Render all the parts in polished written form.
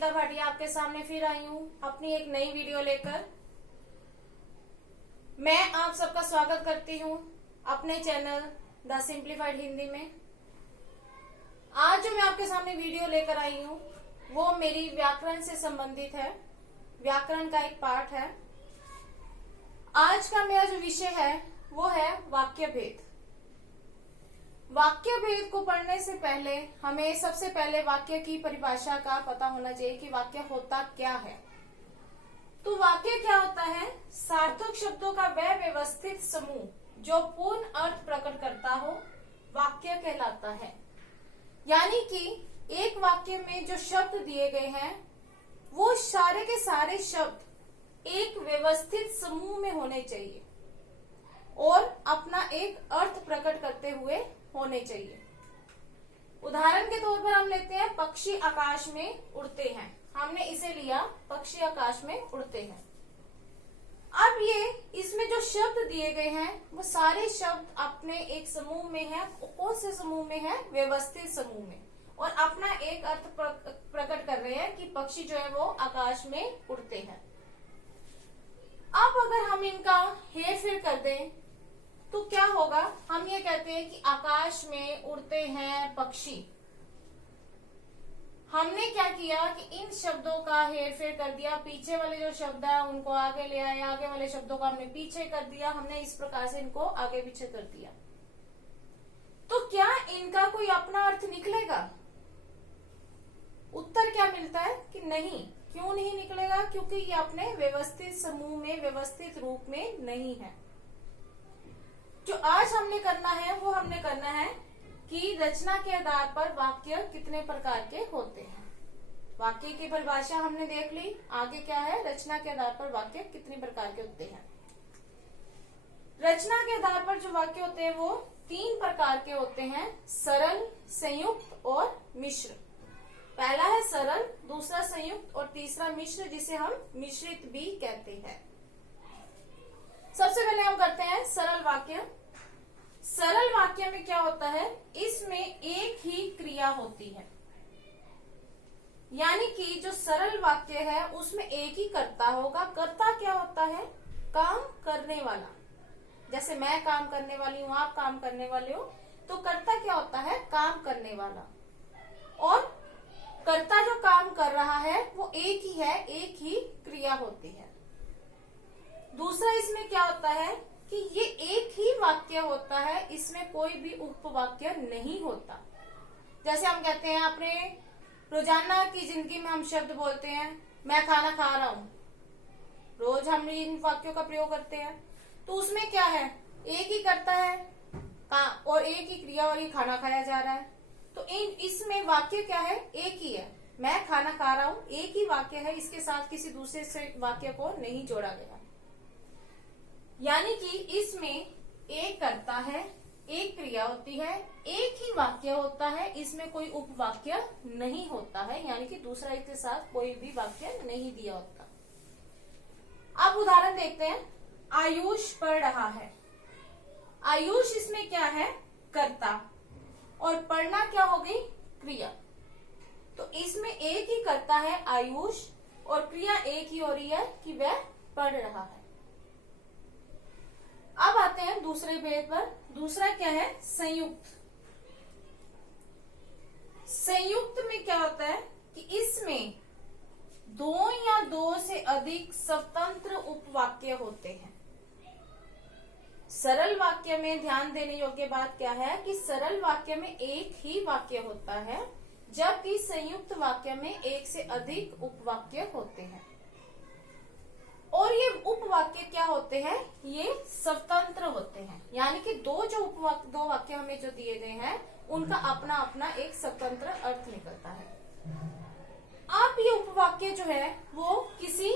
अनीता भाटिया आपके सामने फिर आई हूँ अपनी एक नई वीडियो लेकर। मैं आप सबका स्वागत करती हूँ अपने चैनल द सिंप्लीफाइड हिंदी में। आज जो मैं आपके सामने वीडियो लेकर आई हूँ वो मेरी व्याकरण से संबंधित है, व्याकरण का एक पार्ट है। आज का मेरा जो विषय है वो है वाक्य भेद। वाक्य भेद को पढ़ने से पहले हमें सबसे पहले वाक्य की परिभाषा का पता होना चाहिए कि वाक्य होता क्या है। तो वाक्य क्या होता है? सार्थक शब्दों का वह व्यवस्थित समूह जो पूर्ण अर्थ प्रकट करता हो, वाक्य कहलाता है। यानी कि एक वाक्य में जो शब्द दिए गए हैं वो सारे के सारे शब्द एक व्यवस्थित समूह में होने चाहिए और अपना एक अर्थ प्रकट करते हुए होने चाहिए। उदाहरण के तौर पर हम लेते हैं पक्षी आकाश में उड़ते हैं। हमने इसे लिया, पक्षी आकाश में उड़ते हैं। अब ये इसमें जो शब्द दिए गए हैं वो सारे शब्द अपने एक समूह में है। कौन से समूह में है? व्यवस्थित समूह में, और अपना एक अर्थ प्रकट कर रहे हैं कि पक्षी जो है वो आकाश में उड़ते हैं। अब अगर हम इनका हेर फेर कर दें तो क्या होगा? हम ये कहते हैं कि आकाश में उड़ते हैं पक्षी। हमने क्या किया कि इन शब्दों का हेर फेर कर दिया, पीछे वाले जो शब्द है उनको आगे ले आए, आगे वाले शब्दों को हमने पीछे कर दिया। हमने इस प्रकार से इनको आगे पीछे कर दिया। तो क्या इनका कोई अपना अर्थ निकलेगा? उत्तर क्या मिलता है कि नहीं। क्यों नहीं निकलेगा? क्योंकि ये अपने व्यवस्थित समूह में, व्यवस्थित रूप में नहीं है। जो आज हमने करना है वो हमने करना है कि रचना के आधार पर वाक्य कितने प्रकार के होते हैं। वाक्य की परिभाषा हमने देख ली। आगे क्या है? रचना के आधार पर वाक्य कितने प्रकार के होते हैं। रचना के आधार पर जो वाक्य होते हैं वो 3 प्रकार के होते हैं: सरल, संयुक्त और मिश्र। पहला है सरल, दूसरा संयुक्त और तीसरा मिश्र, जिसे हम मिश्रित भी कहते हैं। सबसे पहले हम करते हैं सरल वाक्य। सरल वाक्य में क्या होता है? इसमें एक ही क्रिया होती है। यानी कि जो सरल वाक्य है उसमें एक ही कर्ता होगा। कर्ता क्या होता है? काम करने वाला। जैसे मैं काम करने वाली हूं, आप काम करने वाले हो, तो कर्ता क्या होता है? काम करने वाला। और कर्ता जो काम कर रहा है वो एक ही है, एक ही क्रिया होती है। दूसरा इसमें क्या होता है कि ये एक ही वाक्य होता है, इसमें कोई भी उपवाक्य नहीं होता। जैसे हम कहते हैं अपने रोजाना की जिंदगी में हम शब्द बोलते हैं, मैं खाना खा रहा हूं। रोज हम इन वाक्यों का प्रयोग करते हैं। तो उसमें क्या है? एक ही करता है और एक ही क्रिया और ये खाना खाया जा रहा है। तो इसमें वाक्य क्या है? एक ही है, मैं खाना खा रहा हूं, एक ही वाक्य है। इसके साथ किसी दूसरे से वाक्य को नहीं जोड़ा गया। यानी कि इसमें एक कर्ता है, एक क्रिया होती है, एक ही वाक्य होता है, इसमें कोई उपवाक्य नहीं होता है। यानी कि दूसरा इसके साथ कोई भी वाक्य नहीं दिया होता। अब उदाहरण देखते हैं। आयुष पढ़ रहा है। आयुष इसमें क्या है? कर्ता, और पढ़ना क्या हो गई? क्रिया। तो इसमें एक ही कर्ता है आयुष और क्रिया एक ही हो रही है कि वह पढ़ रहा है। अब आते हैं दूसरे भेद पर। दूसरा क्या है? संयुक्त। संयुक्त में क्या होता है कि इसमें 2 या 2 से अधिक स्वतंत्र उपवाक्य होते हैं। सरल वाक्य में ध्यान देने योग्य बात क्या है कि सरल वाक्य में एक ही वाक्य होता है, जबकि संयुक्त वाक्य में 1 से अधिक उपवाक्य होते हैं। और ये उपवाक्य क्या होते हैं? ये स्वतंत्र होते हैं। यानी कि दो वाक्य हमें जो दिए गए हैं उनका अपना अपना एक स्वतंत्र अर्थ निकलता है। अब ये उपवाक्य जो है वो किसी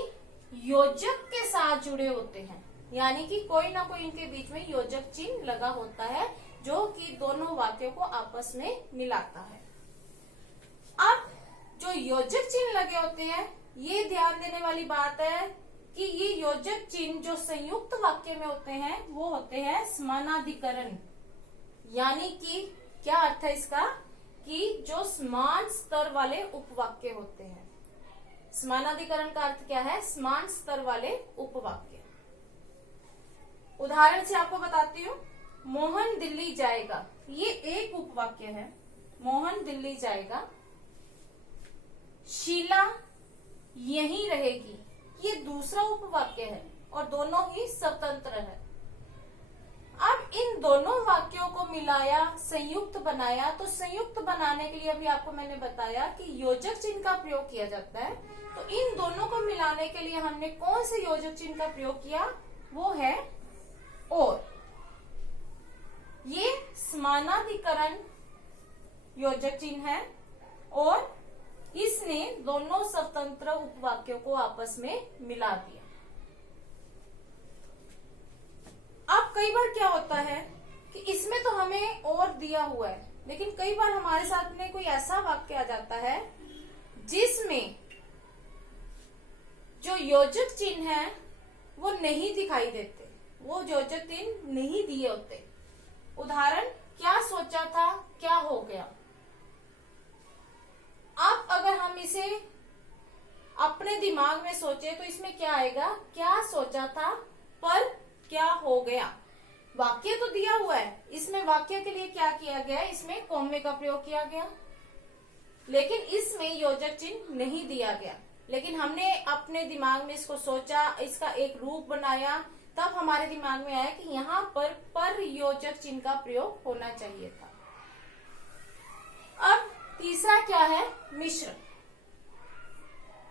योजक के साथ जुड़े होते हैं। यानी कि कोई ना कोई इनके बीच में योजक चिन्ह लगा होता है जो कि दोनों वाक्यों को आपस में मिलाता है। अब जो योजक चिन्ह लगे होते हैं, ये ध्यान देने वाली बात है कि ये योजक चिन्ह जो संयुक्त वाक्य में होते हैं वो होते हैं समानाधिकरण। यानी कि क्या अर्थ है इसका? कि जो समान स्तर वाले उपवाक्य होते हैं। समानाधिकरण का अर्थ क्या है? समान स्तर वाले उपवाक्य। उदाहरण से आपको बताती हूँ। मोहन दिल्ली जाएगा, ये एक उपवाक्य है। मोहन दिल्ली जाएगा। शीला यहीं रहेगी, ये दूसरा उपवाक्य है और दोनों ही स्वतंत्र है। अब इन दोनों वाक्यों को मिलाया, संयुक्त बनाया। तो संयुक्त बनाने के लिए अभी आपको मैंने बताया कि योजक चिन्ह का प्रयोग किया जाता है। तो इन दोनों को मिलाने के लिए हमने कौन से योजक चिन्ह का प्रयोग किया? वो है और। ये समानाधिकरण योजक चिन्ह है और इसने दोनों स्वतंत्र उपवाक्यों को आपस में मिला दिया। अब कई बार क्या होता है कि इसमें तो हमें और दिया हुआ है, लेकिन कई बार हमारे साथ में कोई ऐसा वाक्य आ जाता है जिसमें जो योजक चिन्ह है वो नहीं दिखाई देते, वो योजक चिन्ह नहीं दिए होते। उदाहरण, क्या सोचा था, क्या हो गया। अब अगर हम इसे अपने दिमाग में सोचे तो इसमें क्या आएगा? क्या सोचा था पर क्या हो गया। वाक्य तो दिया हुआ है, इसमें वाक्य के लिए क्या किया गया है? इसमें कॉमे का प्रयोग किया गया, लेकिन इसमें योजक चिन्ह नहीं दिया गया। लेकिन हमने अपने दिमाग में इसको सोचा, इसका एक रूप बनाया, तब हमारे दिमाग में आया कि यहाँ पर योजक चिन्ह का प्रयोग होना चाहिए था। अब तीसरा क्या है? मिश्र।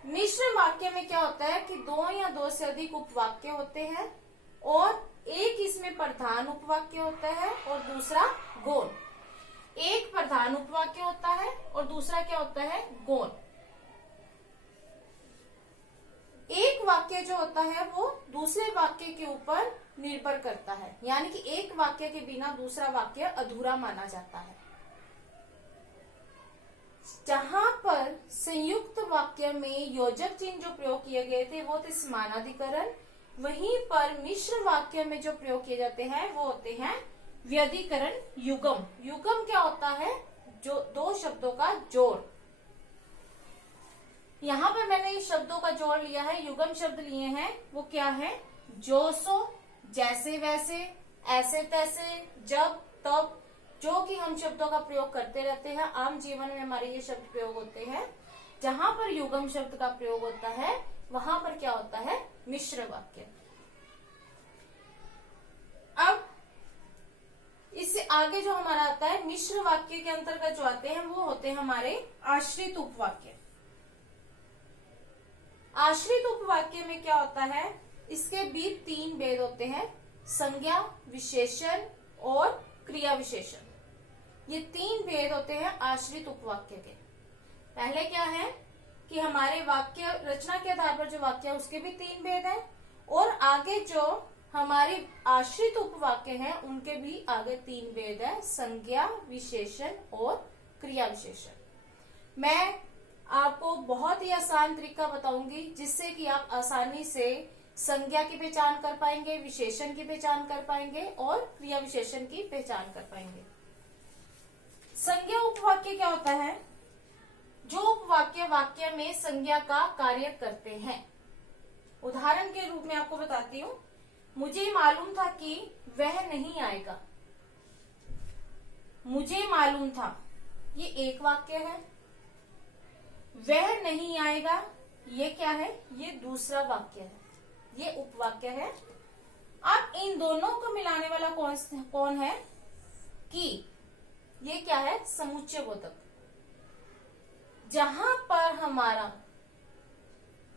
मिश्र वाक्य में क्या होता है कि दो या दो से अधिक उपवाक्य होते हैं और एक इसमें प्रधान उपवाक्य होता है और दूसरा गौण। एक प्रधान उपवाक्य होता है और दूसरा क्या होता है? गौण। एक वाक्य जो होता है वो दूसरे वाक्य के ऊपर निर्भर करता है, यानी कि एक वाक्य के बिना दूसरा वाक्य अधूरा माना जाता है। जहां पर संयुक्त वाक्य में योजक चिन्ह जो प्रयोग किए गए थे वो थे समानाधिकरण, वहीं पर मिश्र वाक्य में जो प्रयोग किए जाते हैं वो होते हैं व्यधिकरण, युगम। युगम क्या होता है? जो दो शब्दों का जोड़। यहाँ पर मैंने इस शब्दों का जोड़ लिया है, युगम शब्द लिए हैं। वो क्या है? जो सो, जैसे वैसे, ऐसे तैसे, जब तब, जो कि हम शब्दों का प्रयोग करते रहते हैं। आम जीवन में हमारे ये शब्द प्रयोग होते हैं। जहां पर युगम शब्द का प्रयोग होता है वहां पर क्या होता है? मिश्र वाक्य। अब इससे आगे जो हमारा आता है मिश्र वाक्य के अंतर्गत जो आते हैं वो होते हैं हमारे आश्रित उपवाक्य। आश्रित उपवाक्य में क्या होता है? इसके भी तीन भेद होते हैं, संज्ञा, विशेषण और क्रिया विशेषण। ये तीन भेद होते हैं आश्रित उपवाक्य के। पहले क्या है कि हमारे वाक्य रचना के आधार पर जो वाक्य है उसके भी तीन भेद हैं और आगे जो हमारे आश्रित उपवाक्य हैं उनके भी आगे तीन भेद है, संज्ञा, विशेषण और क्रिया विशेषण। मैं आपको बहुत ही आसान तरीका बताऊंगी जिससे कि आप आसानी से संज्ञा की पहचान कर पाएंगे, विशेषण की पहचान कर पाएंगे और क्रिया विशेषण की पहचान कर पाएंगे। संज्ञा उपवाक्य क्या होता है? जो उपवाक्य वाक्य में संज्ञा का कार्य करते हैं। उदाहरण के रूप में आपको बताती हूँ। मुझे मालूम था कि वह नहीं आएगा। मुझे मालूम था, ये एक वाक्य है। वह नहीं आएगा, ये क्या है? ये दूसरा वाक्य है, ये उपवाक्य है। अब इन दोनों को मिलाने वाला कौन है? कि ये क्या है? समुच्चय बोधक। जहां पर हमारा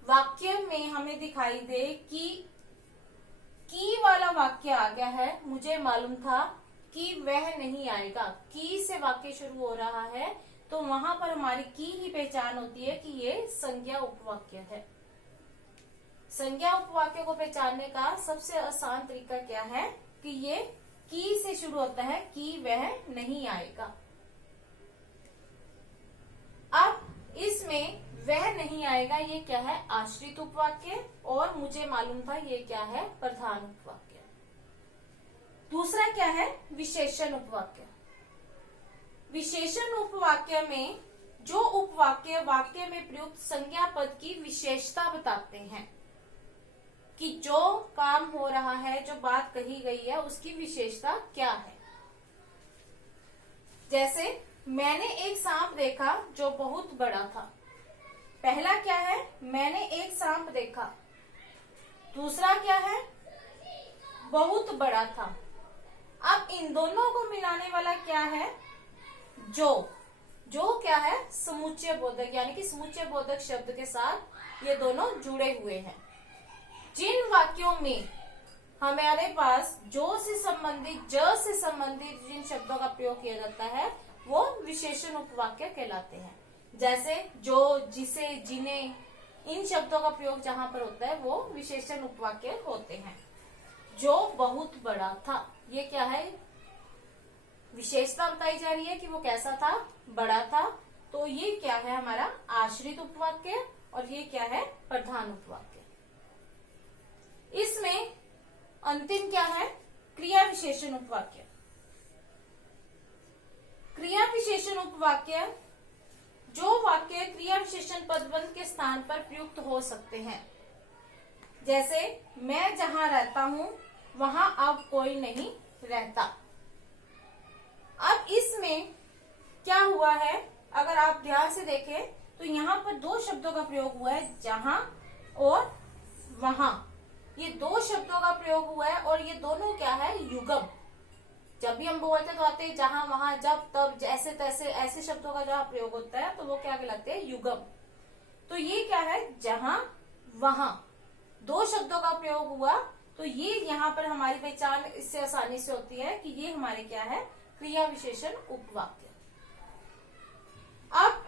वाक्य में हमें दिखाई दे कि वाला वाक्य आ गया है, मुझे मालूम था कि वह नहीं आएगा, की से वाक्य शुरू हो रहा है, तो वहां पर हमारी की ही पहचान होती है कि ये संज्ञा उपवाक्य है। संज्ञा उपवाक्य को पहचानने का सबसे आसान तरीका क्या है कि ये की से शुरू होता है कि वह नहीं आएगा। अब इसमें वह नहीं आएगा, ये क्या है? आश्रित उपवाक्य। और मुझे मालूम था, ये क्या है? प्रधान उपवाक्य। दूसरा क्या है? विशेषण उपवाक्य। विशेषण उपवाक्य में जो उपवाक्य वाक्य में प्रयुक्त संज्ञा पद की विशेषता बताते हैं कि जो काम हो रहा है, जो बात कही गई है, उसकी विशेषता क्या है। जैसे मैंने एक सांप देखा जो बहुत बड़ा था। पहला क्या है, मैंने एक सांप देखा। दूसरा क्या है, बहुत बड़ा था। अब इन दोनों को मिलाने वाला क्या है, जो क्या है, समुच्चय बोधक, यानी कि समुच्चय बोधक शब्द के साथ ये दोनों जुड़े हुए हैं। जिन वाक्यों में हमारे पास जो से संबंधित, ज से संबंधित जिन शब्दों का प्रयोग किया जाता है वो विशेषण उपवाक्य कहलाते हैं। जैसे जो, जिसे, जिन्हें, इन शब्दों का प्रयोग जहां पर होता है वो विशेषण उपवाक्य होते हैं। जो बहुत बड़ा था, ये क्या है, विशेषता बताई जा रही है कि वो कैसा था, बड़ा था। तो ये क्या है, हमारा आश्रित उपवाक्य, और ये क्या है, प्रधान उपवाक्य। इसमें अंतिम क्या है, क्रिया विशेषण उपवाक्य। क्रिया विशेषण उपवाक्य जो वाक्य क्रिया विशेषण पदबंध के स्थान पर प्रयुक्त हो सकते हैं। जैसे मैं जहां रहता हूं वहां अब कोई नहीं रहता। अब इसमें क्या हुआ है, अगर आप ध्यान से देखें तो यहाँ पर दो शब्दों का प्रयोग हुआ है, जहां और वहां। ये दो शब्दों का प्रयोग हुआ है और ये दोनों क्या है, युगम। जब भी हम बोलते तो आते हैं जहां, वहां, जब, तब, जैसे, तैसे, ऐसे शब्दों का जहां प्रयोग होता है तो वो क्या कहलाते हैं, युगम। तो ये क्या है, जहां, वहां, दो शब्दों का प्रयोग हुआ। तो ये यहाँ पर हमारी पहचान इससे आसानी से होती है कि ये हमारे क्या है, क्रिया विशेषण उपवाक्य। अब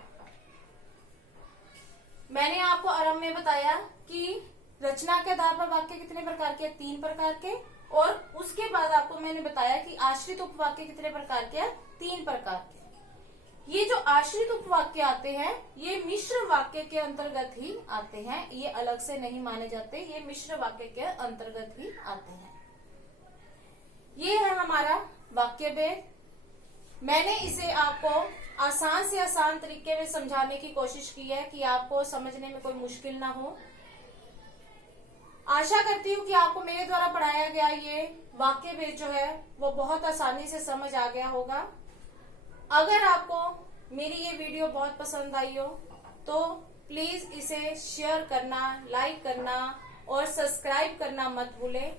मैंने आपको आरंभ में बताया कि रचना के आधार पर वाक्य कितने प्रकार के, 3 प्रकार के। और उसके बाद आपको मैंने बताया कि आश्रित उपवाक्य कितने प्रकार के हैं, 3 प्रकार के। ये जो आश्रित उपवाक्य आते हैं ये मिश्र वाक्य के अंतर्गत ही आते हैं, ये अलग से नहीं माने जाते, ये मिश्र वाक्य के अंतर्गत ही आते हैं। ये है हमारा वाक्य भेद। मैंने इसे आपको आसान से आसान तरीके में समझाने की कोशिश की है कि आपको समझने में कोई मुश्किल ना हो। आशा करती हूँ कि आपको मेरे द्वारा पढ़ाया गया ये वाक्य भेद जो है वो बहुत आसानी से समझ आ गया होगा। अगर आपको मेरी ये वीडियो बहुत पसंद आई हो तो प्लीज इसे शेयर करना, लाइक करना और सब्सक्राइब करना मत भूलें।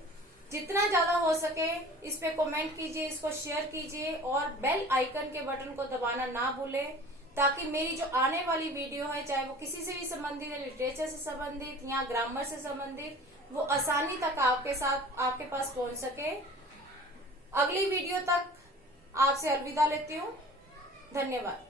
जितना ज्यादा हो सके इस पे कमेंट कीजिए, इसको शेयर कीजिए और बेल आइकन के बटन को दबाना ना भूलें, ताकि मेरी जो आने वाली वीडियो है, चाहे वो किसी से भी संबंधित है, लिटरेचर से संबंधित या ग्रामर से संबंधित, वो आसानी तक आपके पास पहुंच सके। अगली वीडियो तक आपसे अलविदा लेती हूँ। धन्यवाद।